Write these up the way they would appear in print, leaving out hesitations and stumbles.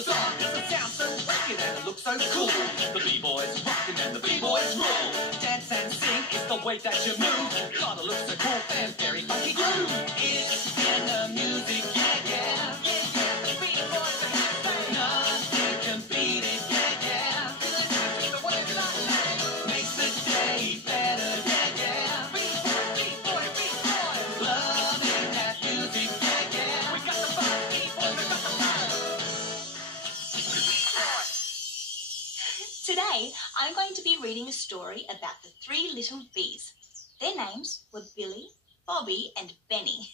the song doesn't sound so wicked and it looks so cool. The B-boys rockin' and the B-boys rule. Dance and sing is the way that you move. Gotta look so cool and very funky groove. It's in the music, yeah, yeah. Yeah, yeah, the B-boys are here. Nothing can beat it, yeah, yeah. The way that makes the day better, yeah, yeah. B-boys, B-boys, B-boys. Loving that music, yeah, yeah. We got the fun, B-boys, we got the fun. Today, I'm going to be reading a story about the three little bees. Their names were Billy, Bobby and Benny.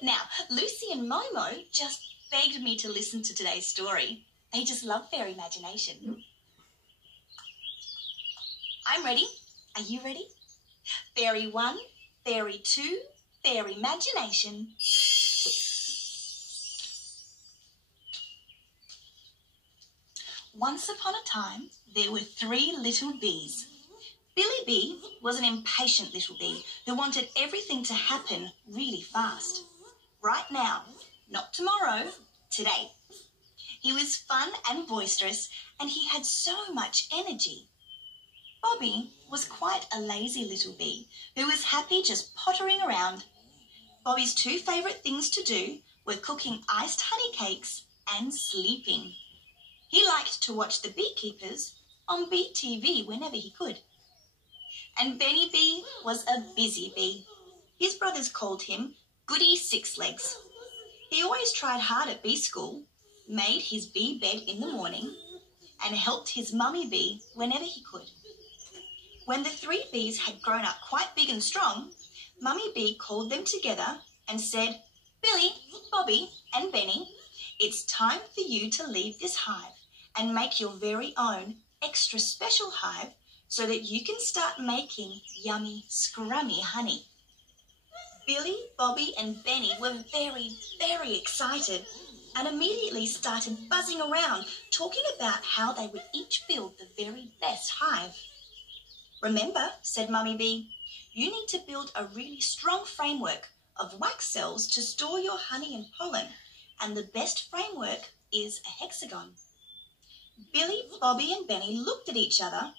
Now, Lucy and Momo just begged me to listen to today's story. They just love fairy imagination. I'm ready. Are you ready? Fairy 1, Fairy 2, Fairy Imagination. Once upon a time, there were three little bees. Billy Bee was an impatient little bee who wanted everything to happen really fast. Right now, not tomorrow, today. He was fun and boisterous, and he had so much energy. Bobby was quite a lazy little bee who was happy just pottering around. Bobby's two favourite things to do were cooking iced honey cakes and sleeping. He liked to watch the beekeepers on BTV whenever he could. And Benny Bee was a busy bee. His brothers called him Goody Six Legs. He always tried hard at bee school, made his bee bed in the morning, and helped his mummy bee whenever he could. When the three bees had grown up quite big and strong, Mummy Bee called them together and said, "Billy, Bobby and Benny, it's time for you to leave this hive and make your very own extra special hive so that you can start making yummy, scrummy honey." Billy, Bobby and Benny were very, very excited and immediately started buzzing around, talking about how they would each build the very best hive. "Remember," said Mummy Bee, "you need to build a really strong framework of wax cells to store your honey and pollen, and the best framework is a hexagon." Billy, Bobby and Benny looked at each other,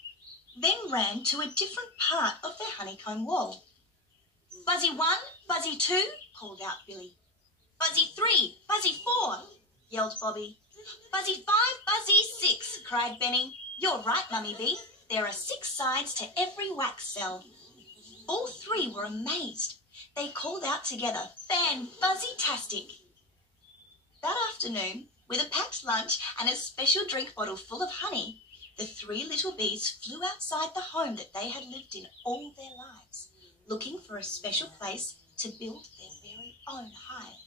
then ran to a different part of their honeycomb wall. "Buzzy 1, Buzzy 2, called out Billy. "Buzzy 3, Buzzy 4, yelled Bobby. "Buzzy 5, Buzzy 6, cried Benny. "You're right, Mummy Bee. There are 6 sides to every wax cell." All three were amazed. They called out together, "Fan-fuzzy-tastic!" That afternoon, with a packed lunch and a special drink bottle full of honey, the three little bees flew outside the home that they had lived in all their lives, looking for a special place to build their very own hive.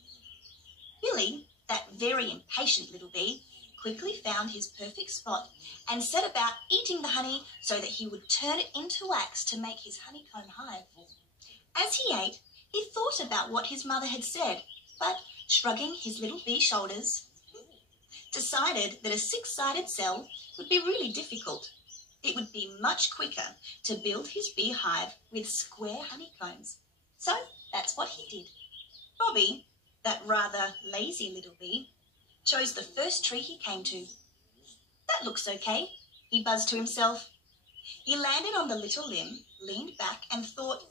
Billy, that very impatient little bee, quickly found his perfect spot and set about eating the honey so that he would turn it into wax to make his honeycomb hive. As he ate, he thought about what his mother had said, but shrugging his little bee shoulders, decided that a 6-sided cell would be really difficult. It would be much quicker to build his bee hive with square honeycombs. So that's what he did. Bobby, that rather lazy little bee, chose the first tree he came to. "That looks okay," he buzzed to himself. He landed on the little limb, leaned back and thought,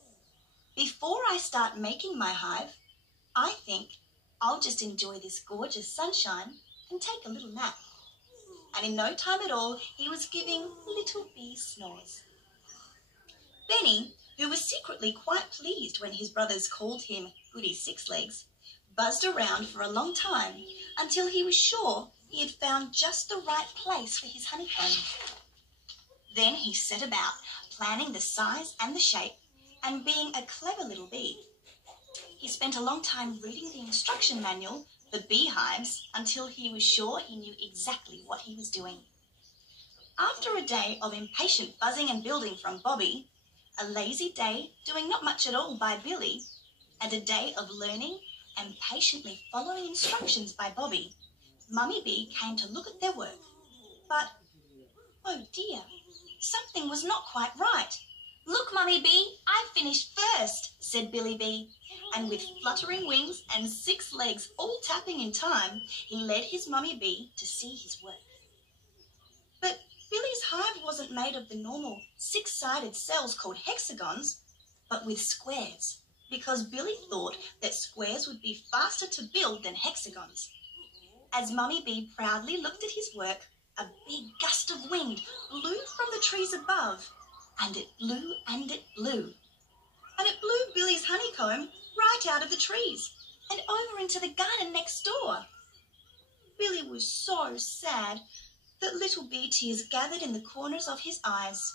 "Before I start making my hive, I think I'll just enjoy this gorgeous sunshine and take a little nap." And in no time at all, he was giving little bee snores. Benny, who was secretly quite pleased when his brothers called him Goody Six Legs, buzzed around for a long time until he was sure he had found just the right place for his honeycomb. Then he set about planning the size and the shape and being a clever little bee. He spent a long time reading the instruction manual for beehives until he was sure he knew exactly what he was doing. After a day of impatient buzzing and building from Bobby, a lazy day doing not much at all by Billy, and a day of learning and patiently following instructions by Bobby, Mummy Bee came to look at their work. But, oh dear, something was not quite right. "Look, Mummy Bee, I finished first," said Billy Bee. And with fluttering wings and 6 legs all tapping in time, he led his Mummy Bee to see his work. But Billy's hive wasn't made of the normal 6-sided cells called hexagons, but with squares, because Billy thought that squares would be faster to build than hexagons. As Mummy Bee proudly looked at his work, a big gust of wind blew from the trees above, and it blew and it blew. And it blew Billy's honeycomb right out of the trees and over into the garden next door. Billy was so sad that little bee tears gathered in the corners of his eyes.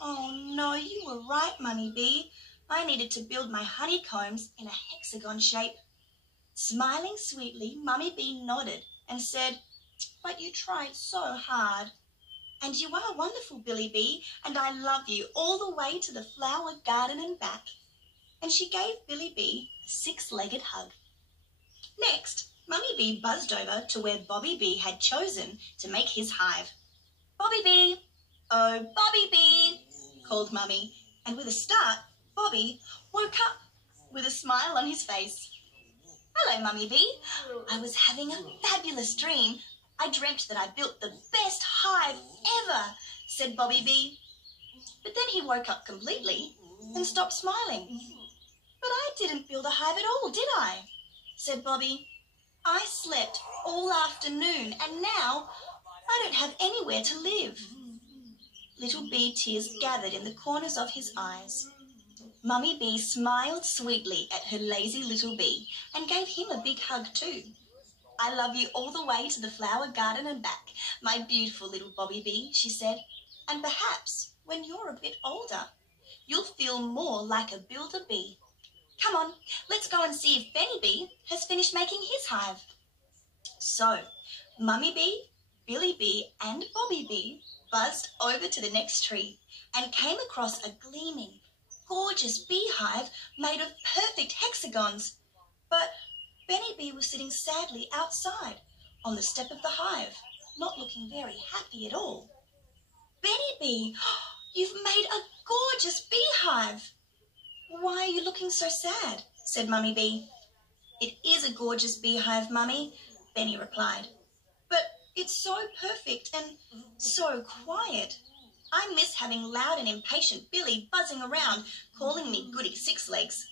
"Oh no, you were right, Mummy Bee. I needed to build my honeycombs in a hexagon shape." Smiling sweetly, Mummy Bee nodded and said, "But you tried so hard. And you are wonderful, Billy Bee, and I love you all the way to the flower garden and back." And she gave Billy Bee a 6-legged hug. Next, Mummy Bee buzzed over to where Bobby Bee had chosen to make his hive. "Bobby Bee, oh Bobby Bee," called Mummy, and with a start, Bobby woke up with a smile on his face. "Hello, Mummy Bee. I was having a fabulous dream. I dreamt that I built the best hive ever," said Bobby Bee. But then he woke up completely and stopped smiling. "But I didn't build a hive at all, did I?" said Bobby. "I slept all afternoon and now I don't have anywhere to live." Little bee tears gathered in the corners of his eyes. Mummy Bee smiled sweetly at her lazy little bee and gave him a big hug too. "I love you all the way to the flower garden and back, my beautiful little Bobby Bee," she said. "And perhaps when you're a bit older, you'll feel more like a builder bee. Come on, let's go and see if Benny Bee has finished making his hive." So, Mummy Bee, Billy Bee and Bobby Bee buzzed over to the next tree and came across a gleaming, gorgeous beehive made of perfect hexagons. But Benny Bee was sitting sadly outside on the step of the hive, not looking very happy at all. "Benny Bee, you've made a gorgeous beehive." "Why are you looking so sad?" said Mummy Bee. "It is a gorgeous beehive, Mummy," Benny replied. "But it's so perfect and so quiet. I miss having loud and impatient Billy buzzing around, calling me Goody 6-legs.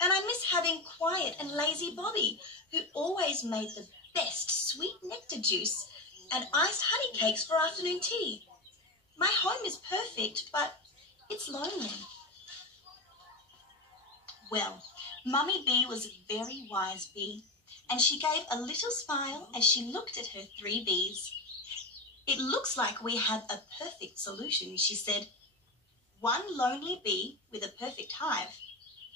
And I miss having quiet and lazy Bobby, who always made the best sweet nectar juice and iced honey cakes for afternoon tea. My home is perfect, but it's lonely." Well, Mummy Bee was a very wise bee, and she gave a little smile as she looked at her 3 bees. "It looks like we have a perfect solution," she said. "One lonely bee with a perfect hive,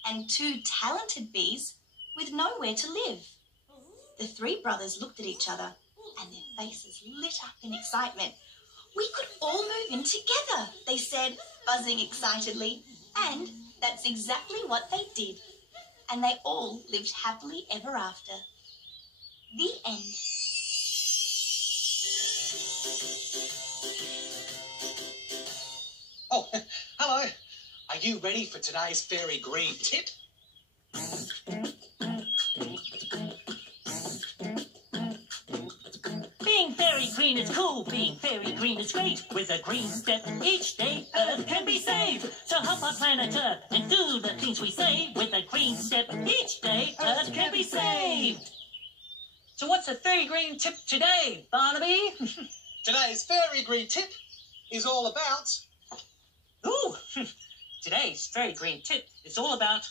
and 2 talented bees with nowhere to live." The 3 brothers looked at each other, and their faces lit up in excitement. "We could all move in together," they said, buzzing excitedly. And that's exactly what they did. And they all lived happily ever after. The end. Oh, hello. Are you ready for today's fairy green tip? Being fairy green is cool, being fairy green is great. With a green step each day, Earth can be saved. So help our planet Earth and do the things we say. With a green step each day, Earth can be saved. So what's the fairy green tip today, Barnaby? Today's fairy green tip is all about... Ooh, today's fairy green tip is all about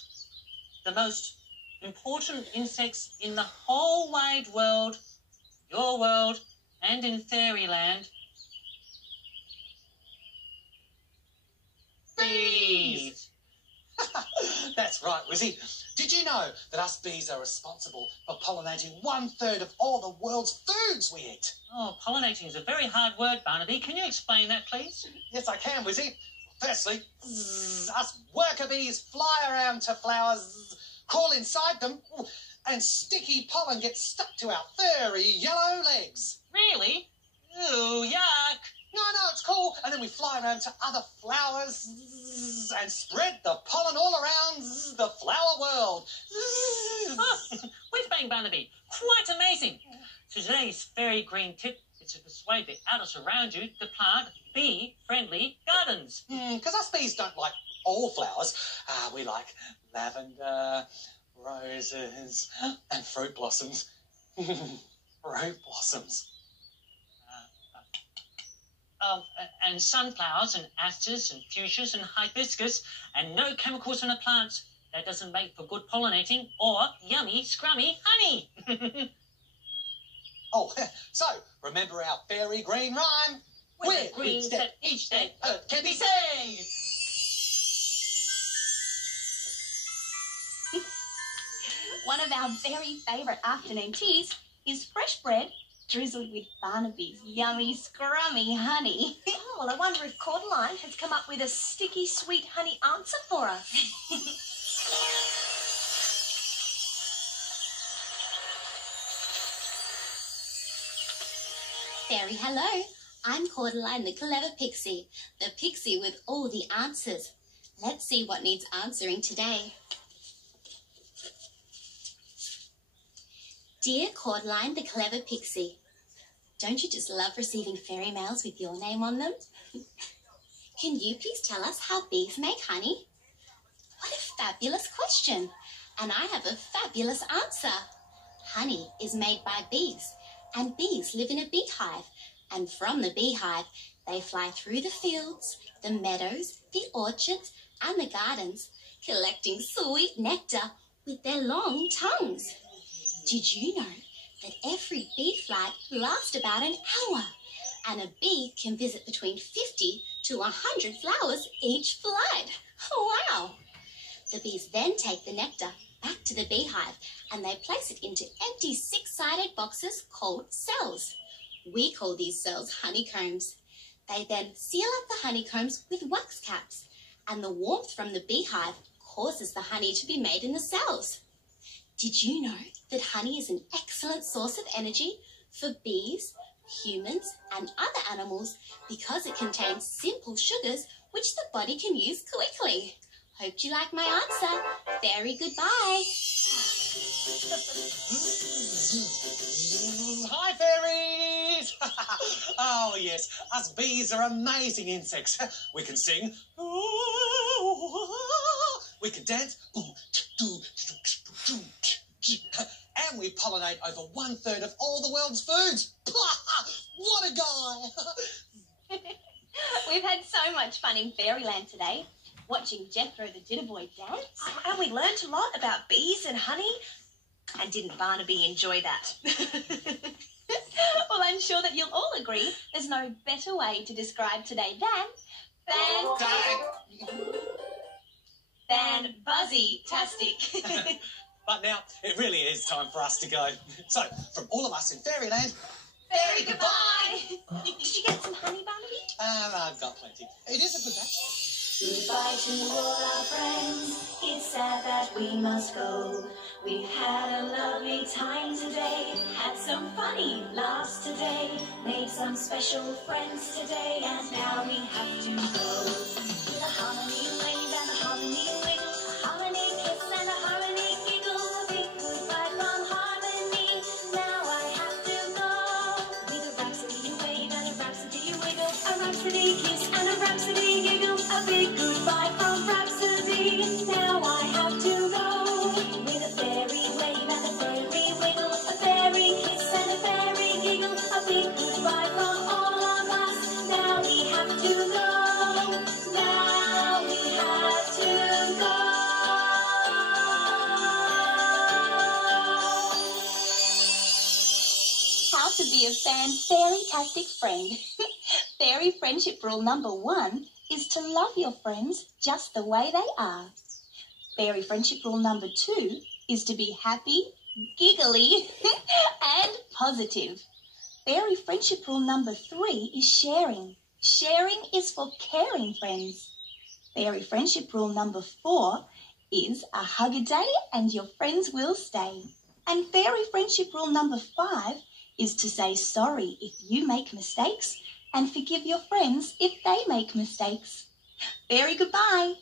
the most important insects in the whole wide world, your world, and in Fairyland. Bees. That's right, Wizzy. Did you know that us bees are responsible for pollinating 1/3 of all the world's foods we eat? Oh, pollinating is a very hard word, Barnaby. Can you explain that, please? Yes, I can, Wizzy. Firstly, us worker bees fly around to flowers, crawl inside them, and sticky pollen gets stuck to our furry yellow legs. Really? Ooh, yuck. No, it's cool. And then we fly around to other flowers and spread the pollen all around the flower world. Oh, with Bang Barnaby. Quite amazing. Today's fairy green tip is to persuade the adults around you to plant bee-friendly gardens. Because us bees don't like all flowers. We like lavender, roses, and fruit blossoms. Fruit blossoms. And sunflowers and asters and fuchsias and hibiscus, and no chemicals in the plants. That doesn't make for good pollinating or yummy, scrummy honey. Oh, so remember our fairy green rhyme? With a green step each day, Earth can be saved. One of our very favourite afternoon teas is fresh bread drizzled with Barnaby's yummy, scrummy honey. Oh, well, I wonder if Cordeline has come up with a sticky, sweet honey answer for us. Fairy, hello. I'm Cordeline, the clever pixie, the pixie with all the answers. Let's see what needs answering today. Dear Cordeline, the clever pixie, don't you just love receiving fairy mails with your name on them? Can you please tell us how bees make honey? What a fabulous question. And I have a fabulous answer. Honey is made by bees, and bees live in a beehive. And from the beehive, they fly through the fields, the meadows, the orchards, and the gardens, collecting sweet nectar with their long tongues. Did you know that every bee flight lasts about an hour, and a bee can visit between 50 to 100 flowers each flight? Wow! The bees then take the nectar back to the beehive, and they place it into empty six-sided boxes called cells. We call these cells honeycombs. They then seal up the honeycombs with wax caps, and the warmth from the beehive causes the honey to be made in the cells. Did you know that honey is an excellent source of energy for bees, humans, and other animals because it contains simple sugars which the body can use quickly? Hope you like my answer. Fairy, goodbye. Hi, fairies! Oh, yes, us bees are amazing insects. We can sing. We can dance. And we pollinate over 1/3 of all the world's foods. What a guy! We've had so much fun in Fairyland today, watching Jethro the Jitterboy dance. And we learnt a lot about bees and honey. And didn't Barnaby enjoy that? Well, I'm sure that you'll all agree there's no better way to describe today than buzzy-tastic. But now, it really is time for us to go. So, from all of us in Fairyland, Fairy, goodbye! Did you get some honey, Barnaby? I've got plenty. It is a good batch. Goodbye to all our friends. It's sad that we must go. We've had a lovely time today. Had some funny laughs today. Made some special friends today. And now we have to go. With a harmony wave and a harmony wiggle. A harmony kiss and a harmony giggle. A big goodbye from harmony. Now I have to go. With a rhapsody wave and a rhapsody wiggle. A rhapsody kiss and a rhapsody giggle. A big goodbye from Rhapsody. Now I have to go. With a fairy wave and a fairy wiggle. A fairy kiss and a fairy giggle. A big goodbye from all of us. Now we have to go. Now we have to go. How to be a fairy-tastic friend. Fairy friendship rule number 1 is to love your friends just the way they are. Fairy friendship rule number 2 is to be happy, giggly, and positive. Fairy friendship rule number 3 is sharing. Sharing is for caring friends. Fairy friendship rule number 4 is a hug a day and your friends will stay. And fairy friendship rule number 5 is to say sorry if you make mistakes and forgive your friends if they make mistakes. Fairy goodbye.